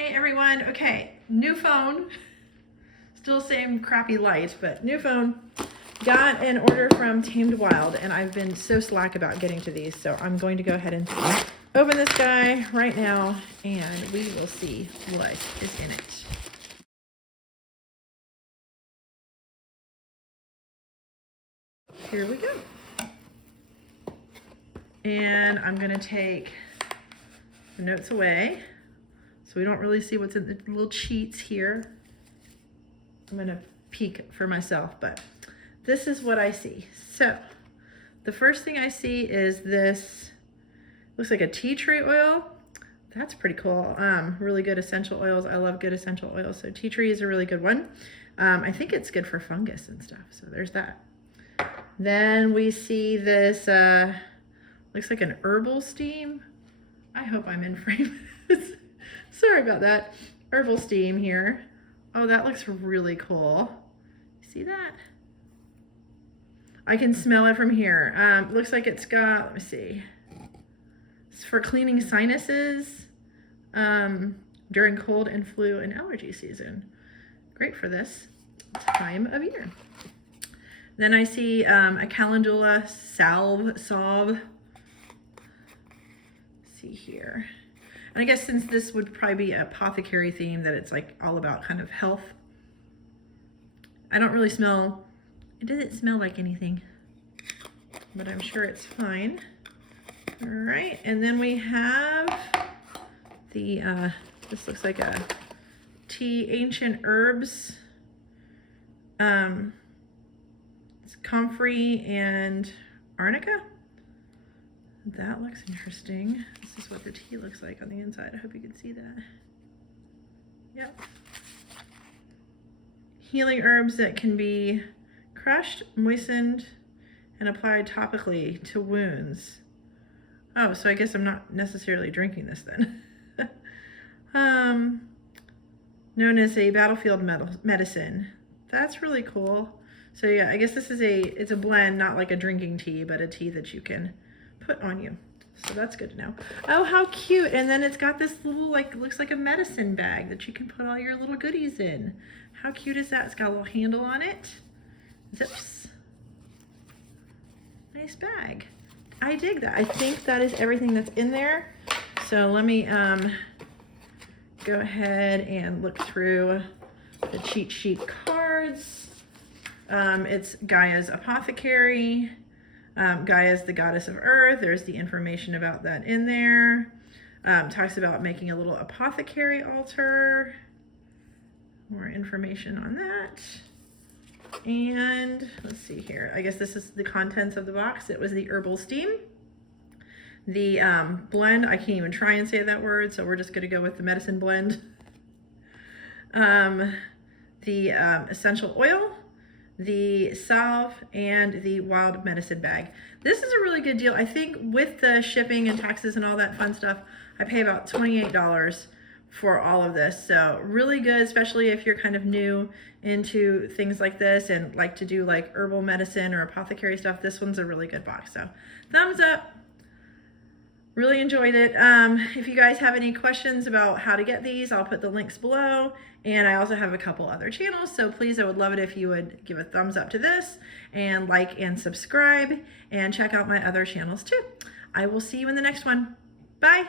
Hey everyone, okay, new phone, still same crappy light, but new phone. Got an order from Tamed Wild and I've been so slack about getting to these, so I'm going to go ahead and open this guy right now and we will see what is in it. Here we go. And I'm gonna take the notes away so we don't really see what's in the little cheats here. I'm gonna peek for myself, but this is what I see. So the first thing I see is this, looks like a tea tree oil. That's pretty cool. Really good essential oils. I love good essential oils. So tea tree is a really good one. I think it's good for fungus and stuff. So there's that. Then we see this, looks like an Herbal Steam. I hope I'm in frame. Sorry about that. Herbal Steam here. Oh, that looks really cool. See that? I can smell it from here. Looks like it's got, let me see. It's for cleaning sinuses during cold and flu and allergy season. Great for this time of year. Then I see a Calendula Salve. See here. And I guess since this would probably be an apothecary theme, that it's like all about kind of health. I don't really smell, it doesn't smell like anything, but I'm sure it's fine. All right, and then we have the, this looks like a tea, ancient herbs. It's comfrey and arnica. That looks interesting. This is what the tea looks like on the inside. I hope you can see that. Yep. Healing herbs that can be crushed, moistened, and applied topically to wounds. Oh, so I guess I'm not necessarily drinking this then. Known as a battlefield medicine. That's really cool. So yeah, I guess this is it's a blend, not like a drinking tea, but a tea that you can put on you. So that's good to know. Oh, how cute. And then it's got this little, like, looks like a medicine bag that you can put all your little goodies in. How cute is that? It's got a little handle on it. Zips. Nice bag. I dig that. I think that is everything that's in there. So let me go ahead and look through the cheat sheet cards. It's Gaia's Apothecary. Gaia is the goddess of earth. There's the information about that in there. Talks about making a little apothecary altar. More information on that. And let's see here. I guess this is the contents of the box. It was the Herbal Steam. The blend, I can't even try and say that word, so we're just going to go with the medicine blend. The essential oil, the salve, and the wild medicine bag. This is a really good deal. I think with the shipping and taxes and all that fun stuff, I pay about $28 for all of this. So really good, especially if you're kind of new into things like this and like to do like herbal medicine or apothecary stuff. This one's a really good box. So thumbs up. Really enjoyed it. If you guys have any questions about how to get these, I'll put the links below. And I also have a couple other channels, so please, I would love it if you would give a thumbs up to this and like and subscribe and check out my other channels too. I will see you in the next one. Bye.